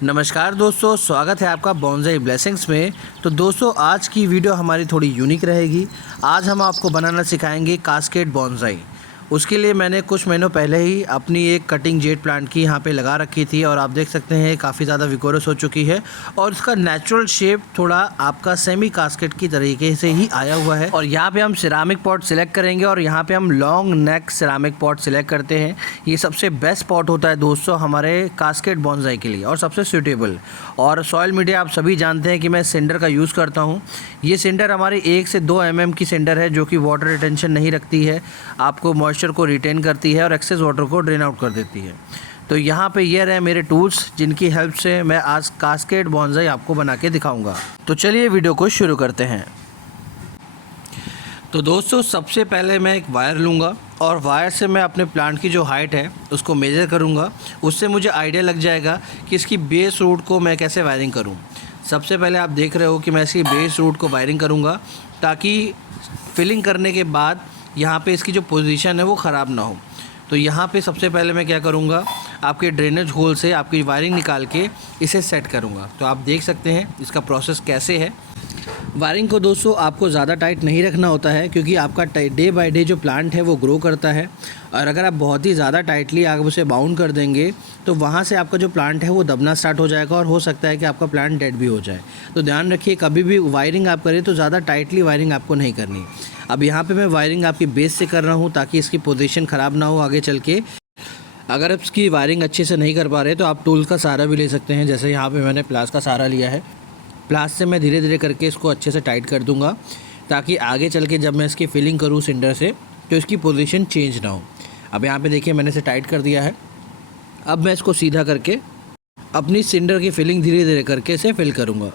नमस्कार दोस्तों, स्वागत है आपका बोनसाई ब्लेसिंग्स में। तो दोस्तों, आज की वीडियो हमारी थोड़ी यूनिक रहेगी। आज हम आपको बनाना सिखाएंगे कास्केड बोनसाई। उसके लिए मैंने कुछ महीनों पहले ही अपनी एक कटिंग जेड प्लांट की यहाँ पे लगा रखी थी और आप देख सकते हैं काफ़ी ज़्यादा विगोरस हो चुकी है और इसका नेचुरल शेप थोड़ा आपका सेमी कास्केड की तरीके से ही आया हुआ है। और यहाँ पे हम सिरामिक पॉट सिलेक्ट करेंगे और यहाँ पे हम long neck ceramic pot select करते हैं। ये सबसे बेस्ट पॉट होता है दोस्तों हमारे कास्केड बोनसाई के लिए और सबसे सूटेबल। और सॉइल मीडिया आप सभी जानते हैं कि मैं सेंडर का यूज़ करता हूँ। ये सेंडर हमारी 1 से 2 mm की सेंडर है जो कि वाटर रिटेंशन नहीं रखती है, आपको मॉइस्चर को रिटेन करती है और एक्सेस वाटर को ड्रेन आउट कर देती है। तो यहाँ पे ये रहे मेरे टूल्स जिनकी हेल्प से मैं आज कास्केड बोनसाई आपको बना के दिखाऊंगा। तो चलिए वीडियो को शुरू करते हैं। तो दोस्तों, सबसे पहले मैं एक वायर लूँगा और वायर से मैं अपने प्लांट की जो हाइट है उसको मेज़र करूँगा। उससे मुझे आइडिया लग जाएगा कि इसकी बेस रूट को मैं कैसे वायरिंग करूँ। सबसे पहले आप देख रहे हो कि मैं इसकी बेस रूट को वायरिंग करूँगा ताकि फिलिंग करने के बाद यहाँ पे इसकी जो पोजीशन है वो ख़राब ना हो। तो यहाँ पे सबसे पहले मैं क्या करूँगा, आपके ड्रेनेज होल से आपकी वायरिंग निकाल के इसे सेट करूँगा। तो आप देख सकते हैं इसका प्रोसेस कैसे है। वायरिंग को दोस्तों आपको ज़्यादा टाइट नहीं रखना होता है क्योंकि आपका डे बाय डे जो प्लांट है वो ग्रो करता है और अगर आप बहुत ही ज़्यादा टाइटली आप उसे बाउंड कर देंगे तो वहाँ से आपका जो प्लांट है वो दबना स्टार्ट हो जाएगा और हो सकता है कि आपका प्लांट डेड भी हो जाए। तो ध्यान रखिए, कभी भी वायरिंग आप करें तो ज़्यादा टाइटली वायरिंग आपको नहीं करनी। अब यहाँ पे मैं वायरिंग आपकी बेस से कर रहा हूँ ताकि इसकी पोजीशन ख़राब ना हो आगे चल के। अगर आप इसकी वायरिंग अच्छे से नहीं कर पा रहे तो आप टूल का सहारा भी ले सकते हैं। जैसे यहाँ पे मैंने प्लास का सहारा लिया है। प्लास से मैं धीरे धीरे करके इसको अच्छे से टाइट कर दूँगा ताकि आगे चल के जब मैं इसकी फिलिंग करूँ सिंडर से तो इसकी पोजीशन चेंज ना हो। अब यहाँ पे देखिए मैंने इसे टाइट कर दिया है। अब मैं इसको सीधा करके अपनी सिंडर की फिलिंग धीरे धीरे करके इसे फिल करूँगा।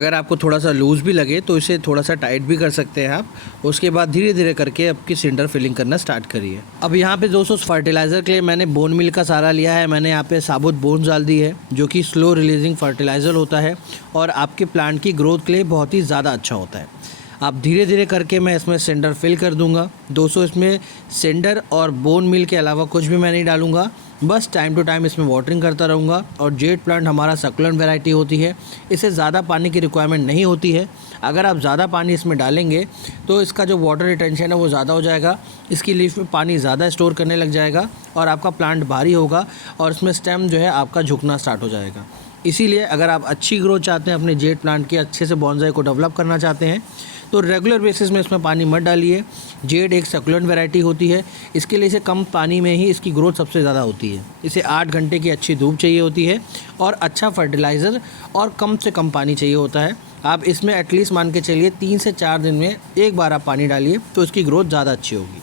अगर आपको थोड़ा सा लूज़ भी लगे तो इसे थोड़ा सा टाइट भी कर सकते हैं आप। उसके बाद धीरे धीरे करके आपकी सिंडर फिलिंग करना स्टार्ट करिए। अब यहाँ पे दोस्तों फर्टिलाइज़र के लिए मैंने बोन मिल का सहारा लिया है। मैंने यहाँ पे साबुत बोन डाल दी है जो कि स्लो रिलीजिंग फर्टिलाइज़र होता है और आपके प्लांट की ग्रोथ के लिए बहुत ही ज़्यादा अच्छा होता है। आप धीरे धीरे करके मैं इसमें सेंडर फिल कर दूंगा। दोस्तों, इसमें सेंडर और बोन मिल के अलावा कुछ भी मैं नहीं डालूंगा, बस टाइम टू टाइम इसमें वाटरिंग करता रहूँगा। और जेड प्लांट हमारा सक्लेंट वैरायटी होती है, इसे ज़्यादा पानी की रिक्वायरमेंट नहीं होती है। अगर आप ज़्यादा पानी इसमें डालेंगे तो इसका जो वाटर रिटेंशन है वो ज़्यादा हो जाएगा, इसकी लीफ में पानी ज़्यादा स्टोर करने लग जाएगा और आपका प्लांट भारी होगा और इसमें स्टेम जो है आपका झुकना स्टार्ट हो जाएगा। इसीलिए अगर आप अच्छी ग्रोथ चाहते हैं, अपने जेड प्लांट की अच्छे से बोनसाई को डेवलप करना चाहते हैं तो रेगुलर बेसिस में इसमें पानी मत डालिए। जेड एक सक्लेंट वैरायटी होती है, इसके लिए इसे कम पानी में ही इसकी ग्रोथ सबसे ज़्यादा होती है। इसे 8 घंटे की अच्छी धूप चाहिए होती है और अच्छा फर्टिलाइज़र और कम से कम पानी चाहिए होता है। आप इसमें एटलीस्ट मान के चलिए 3 से 4 दिन में एक बार आप पानी डालिए तो इसकी ग्रोथ ज़्यादा अच्छी होगी।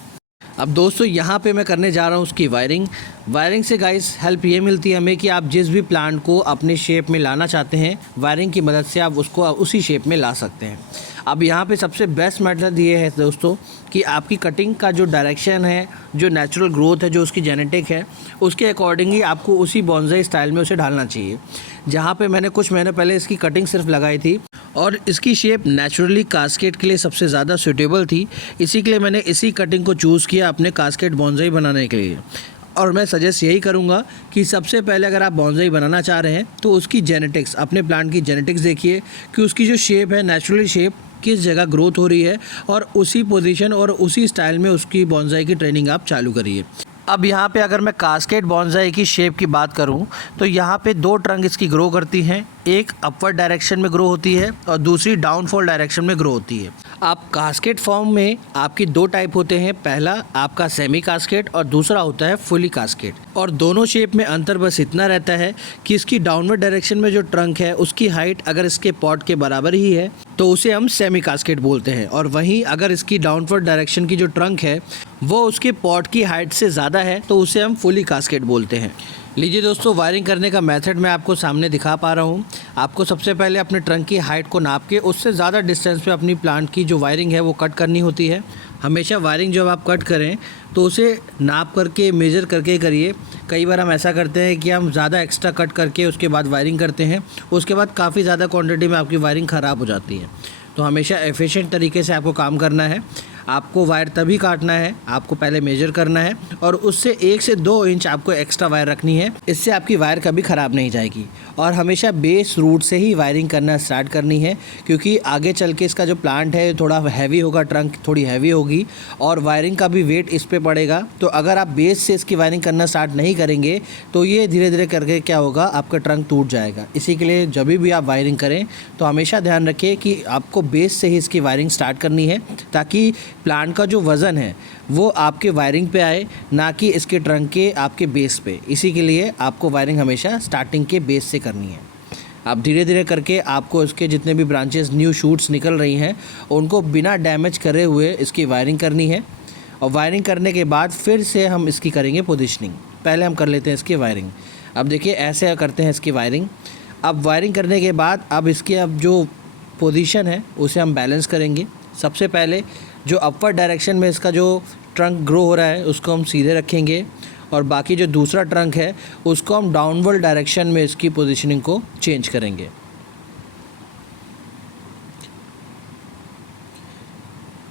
अब दोस्तों, यहाँ पे मैं करने जा रहा हूँ उसकी वायरिंग से गाइस हेल्प ये मिलती है हमें कि आप जिस भी प्लांट को अपने शेप में लाना चाहते हैं, वायरिंग की मदद से आप उसको उसी शेप में ला सकते हैं। अब यहाँ पे सबसे बेस्ट मेथड ये है दोस्तों कि आपकी कटिंग का जो डायरेक्शन है, जो नेचुरल ग्रोथ है, जो उसकी जेनेटिक है, उसके अकॉर्डिंग ही आपको उसी बोनसाई स्टाइल में उसे ढालना चाहिए। जहाँ पे मैंने कुछ महीने पहले इसकी कटिंग सिर्फ लगाई थी और इसकी शेप नेचुरली कास्केड के लिए सबसे ज़्यादा सूटेबल थी, इसी के लिए मैंने इसी कटिंग को चूज़ किया अपने कास्केड बोनसाई बनाने के लिए। और मैं सजेस्ट यही करूँगा कि सबसे पहले अगर आप बोनसाई बनाना चाह रहे हैं तो उसकी जेनेटिक्स, अपने प्लांट की जेनेटिक्स देखिए कि उसकी जो शेप है, नेचुरली शेप किस जगह ग्रोथ हो रही है और उसी पोजीशन और उसी स्टाइल में उसकी बोनसाई की ट्रेनिंग आप चालू करिए। अब यहाँ पे अगर मैं कास्केड बोनसाई की शेप की बात करूँ तो यहाँ पे 2 ट्रंक इसकी ग्रो करती हैं। एक अपवर्ड डायरेक्शन में ग्रो होती है और दूसरी डाउनफॉल डायरेक्शन में ग्रो होती है। आप कास्केड फॉर्म में आपकी 2 टाइप होते हैं, पहला आपका सेमी कास्केड और दूसरा होता है फुली कास्केड। और दोनों शेप में अंतर बस इतना रहता है कि इसकी डाउनवर्ड डायरेक्शन में जो ट्रंक है उसकी हाइट अगर इसके पॉट के बराबर ही है तो उसे हम सेमी कास्केड बोलते हैं, और वहीं अगर इसकी डाउनवर्ड डायरेक्शन की जो ट्रंक है वो उसके पॉट की हाइट से ज़्यादा है तो उसे हम फुली कास्केड बोलते हैं। लीजिए दोस्तों, वायरिंग करने का मेथड मैं आपको सामने दिखा पा रहा हूँ। आपको सबसे पहले अपने ट्रंक की हाइट को नाप के उससे ज़्यादा डिस्टेंस पे अपनी प्लांट की जो वायरिंग है वो कट करनी होती है। हमेशा वायरिंग जब आप कट करें तो उसे नाप करके, मेज़र करके करिए। कई बार हम ऐसा करते हैं कि हम ज़्यादा एक्स्ट्रा कट करके उसके बाद वायरिंग करते हैं, उसके बाद काफ़ी ज़्यादा क्वान्टिटी में आपकी वायरिंग ख़राब हो जाती है। तो हमेशा एफिशिएंट तरीके से आपको काम करना है। आपको वायर तभी काटना है, आपको पहले मेजर करना है और उससे 1 से 2 इंच आपको एक्स्ट्रा वायर रखनी है। इससे आपकी वायर कभी ख़राब नहीं जाएगी। और हमेशा बेस रूट से ही वायरिंग करना स्टार्ट करनी है, क्योंकि आगे चल के इसका जो प्लांट है थोड़ा हैवी होगा, ट्रंक थोड़ी हैवी होगी और वायरिंग का भी वेट इस पे पड़ेगा। तो अगर आप बेस से इसकी वायरिंग करना स्टार्ट नहीं करेंगे तो ये धीरे धीरे करके क्या होगा, आपका ट्रंक टूट जाएगा। इसी के लिए जब भी आप वायरिंग करें तो हमेशा ध्यान रखें कि आपको बेस से ही इसकी वायरिंग स्टार्ट करनी है, ताकि प्लांट का जो वज़न है वो आपके वायरिंग पे आए, ना कि इसके ट्रंक के आपके बेस पे। इसी के लिए आपको वायरिंग हमेशा स्टार्टिंग के बेस से करनी है। अब धीरे धीरे करके आपको इसके जितने भी ब्रांचेस न्यू शूट्स निकल रही हैं उनको बिना डैमेज करे हुए इसकी वायरिंग करनी है। और वायरिंग करने के बाद फिर से हम इसकी करेंगे पोजीशनिंग। पहले हम कर लेते हैं इसकी वायरिंग। अब देखिए ऐसे करते हैं इसकी वायरिंग। अब वायरिंग करने के बाद अब इसकी अब जो पोजीशन है उसे हम बैलेंस करेंगे। सबसे पहले जो अपवर्ड डायरेक्शन में इसका जो ट्रंक ग्रो हो रहा है उसको हम सीधे रखेंगे और बाकी जो दूसरा ट्रंक है उसको हम डाउनवर्ड डायरेक्शन में इसकी पोजीशनिंग को चेंज करेंगे।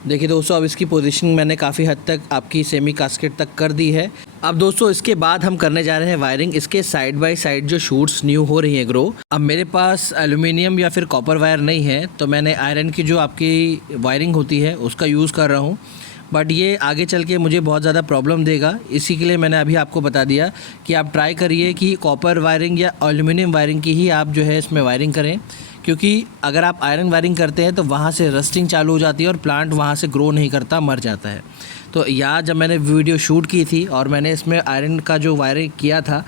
देखिए दोस्तों, अब इसकी पोजीशनिंग मैंने काफ़ी हद तक आपकी सेमी कास्केट तक कर दी है। अब दोस्तों इसके बाद हम करने जा रहे हैं वायरिंग। इसके साइड बाय साइड जो शूट्स न्यू हो रही हैं ग्रो, अब मेरे पास एल्यूमिनियम या फिर कॉपर वायर नहीं है तो मैंने आयरन की जो आपकी वायरिंग होती है उसका यूज़ कर रहा हूँ। बट ये आगे चल के मुझे बहुत ज़्यादा प्रॉब्लम देगा, इसी के लिए मैंने अभी आपको बता दिया कि आप ट्राई करिए कि कॉपर वायरिंग या एल्यूमिनियम वायरिंग की ही आप जो है इसमें वायरिंग करें, क्योंकि अगर आप आयरन वायरिंग करते हैं तो वहाँ से रस्टिंग चालू हो जाती है और प्लांट वहाँ से ग्रो नहीं करता, मर जाता है। तो यहाँ जब मैंने वीडियो शूट की थी और मैंने इसमें आयरन का जो वायरिंग किया था,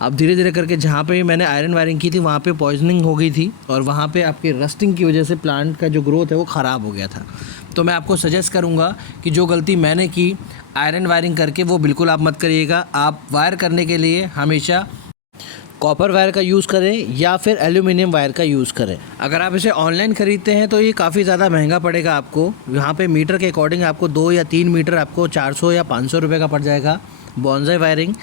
अब धीरे धीरे करके जहाँ पे मैंने आयरन वायरिंग की थी वहाँ पे पॉइजनिंग हो गई थी और वहाँ पे आपके रस्टिंग की वजह से प्लांट का जो ग्रोथ है वो ख़राब हो गया था। तो मैं आपको सजेस्ट करूँगा कि जो गलती मैंने की आयरन वायरिंग करके वो बिल्कुल आप मत करिएगा। आप वायर करने के लिए हमेशा कॉपर वायर का यूज़ करें या फिर एल्यूमिनियम वायर का यूज़ करें। अगर आप इसे ऑनलाइन ख़रीदते हैं तो ये काफ़ी ज़्यादा महंगा पड़ेगा आपको। यहाँ पे मीटर के अकॉर्डिंग आपको 2 या 3 मीटर आपको 400 या 500 रुपये का पड़ जाएगा बॉन्जाई वायरिंग।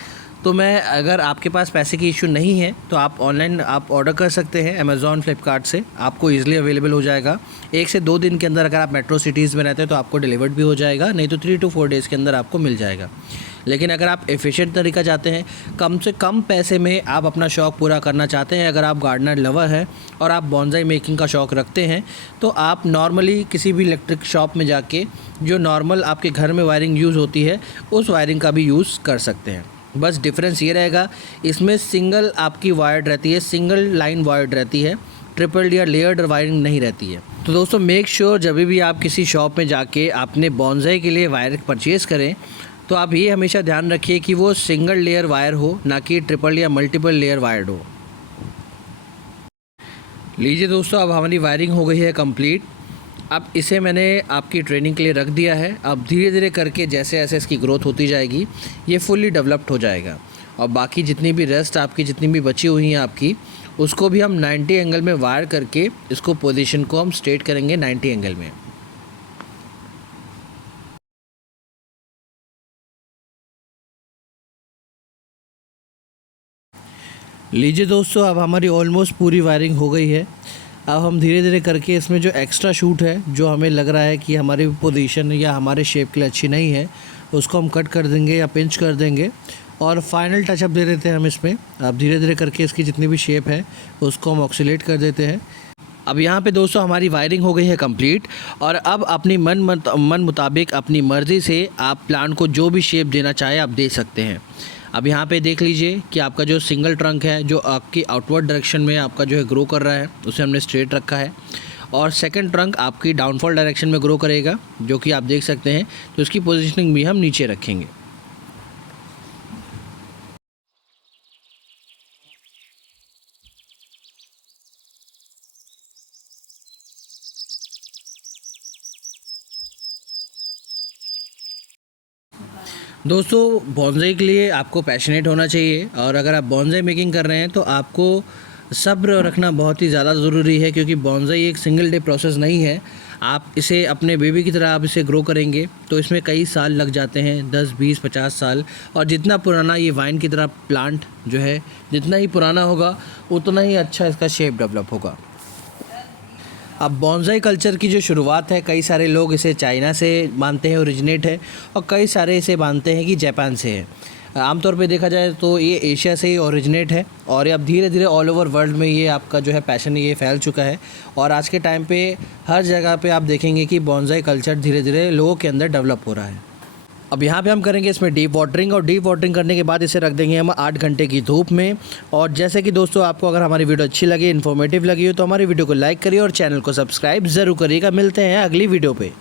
तो मैं अगर आपके पास पैसे की इशू नहीं है तो आप ऑनलाइन आप ऑर्डर कर सकते हैं अमेज़ॉन फ्लिपकार्ट से, आपको ईज़िली अवेलेबल हो जाएगा। 1 से 2 दिन के अंदर अगर आप मेट्रो सिटीज़ में रहते हैं तो आपको डिलीवर्ड भी हो जाएगा, नहीं तो 3 to 4 डेज़ के अंदर आपको मिल जाएगा। लेकिन अगर आप एफिशिएंट तरीका चाहते हैं, कम से कम पैसे में आप अपना शौक़ पूरा करना चाहते हैं, अगर आप गार्डनर लवर हैं और आप बॉन्जाई मेकिंग का शौक़ रखते हैं तो आप नॉर्मली किसी भी इलेक्ट्रिक शॉप में जाके जो नॉर्मल आपके घर में वायरिंग यूज़ होती है उस वायरिंग का भी यूज़ कर सकते हैं। बस डिफरेंस ये रहेगा, इसमें सिंगल आपकी वायर्ड रहती है, सिंगल लाइन वायर्ड रहती है, ट्रिपल या लेयर्ड वायरिंग नहीं रहती है। तो दोस्तों मेक श्योर जब भी आप किसी शॉप में जाके अपने बॉन्जाई के लिए वायर परचेज़ करें तो आप ये हमेशा ध्यान रखिए कि वो सिंगल लेयर वायर हो, ना कि ट्रिपल या मल्टीपल लेयर वायर्ड हो। लीजिए दोस्तों, अब हमारी वायरिंग हो गई है कंप्लीट। अब इसे मैंने आपकी ट्रेनिंग के लिए रख दिया है। अब धीरे धीरे करके जैसे जैसे इसकी ग्रोथ होती जाएगी ये फुल्ली डेवलप्ड हो जाएगा और बाकी जितनी भी रेस्ट आपकी जितनी भी बची हुई हैं आपकी, उसको भी हम 90 एंगल में वायर करके इसको पोजीशन को हम स्ट्रेट करेंगे 90 एंगल में। लीजिए दोस्तों, अब हमारी ऑलमोस्ट पूरी वायरिंग हो गई है। अब हम धीरे धीरे करके इसमें जो एक्स्ट्रा शूट है जो हमें लग रहा है कि हमारी पोजीशन या हमारे शेप के लिए अच्छी नहीं है उसको हम कट कर देंगे या पिंच कर देंगे और फाइनल टचअप दे देते हैं हम इसमें। अब धीरे धीरे करके इसकी जितनी भी शेप है उसको हम ऑक्सीलेट कर देते हैं। अब यहाँ पे दोस्तों हमारी वायरिंग हो गई है कंप्लीट और अब अपनी मन मुताबिक अपनी मर्ज़ी से आप प्लांट को जो भी शेप देना चाहे आप दे सकते हैं। अब यहाँ पे देख लीजिए कि आपका जो सिंगल ट्रंक है जो आपकी आउटवर्ड डायरेक्शन में आपका जो है ग्रो कर रहा है उसे हमने स्ट्रेट रखा है और सेकंड ट्रंक आपकी डाउनफॉल डायरेक्शन में ग्रो करेगा जो कि आप देख सकते हैं। तो इसकी पोजीशनिंग भी हम नीचे रखेंगे। दोस्तों बॉन्जाई के लिए आपको पैशनेट होना चाहिए और अगर आप बॉन्जाई मेकिंग कर रहे हैं तो आपको सब्र रखना बहुत ही ज़्यादा ज़रूरी है, क्योंकि बॉन्जाई एक सिंगल डे प्रोसेस नहीं है। आप इसे अपने बेबी की तरह आप इसे ग्रो करेंगे तो इसमें कई साल लग जाते हैं, 10, 20, 50 साल। और जितना पुराना ये वाइन की तरह प्लांट जो है जितना ही पुराना होगा उतना ही अच्छा इसका शेप डेवलप होगा। अब बॉन्साई कल्चर की जो शुरुआत है, कई सारे लोग इसे चाइना से मानते हैं ओरिजिनेट है, और कई सारे इसे मानते हैं कि जापान से है। आमतौर पे देखा जाए तो ये एशिया से ही ओरिजिनेट है, और ये अब धीरे धीरे ऑल ओवर वर्ल्ड में ये आपका जो है पैशन ये फैल चुका है। और आज के टाइम पे हर जगह पे आप देखेंगे कि बॉन्साई कल्चर धीरे धीरे लोगों के अंदर डेवलप हो रहा है। अब यहाँ पे हम करेंगे इसमें डीप वाटरिंग, और डीप वाटरिंग करने के बाद इसे रख देंगे हम 8 घंटे की धूप में। और जैसे कि दोस्तों, आपको अगर हमारी वीडियो अच्छी लगी, इन्फॉर्मेटिव लगी हो, तो हमारी वीडियो को लाइक करिए और चैनल को सब्सक्राइब ज़रूर करिएगा। मिलते हैं अगली वीडियो पे।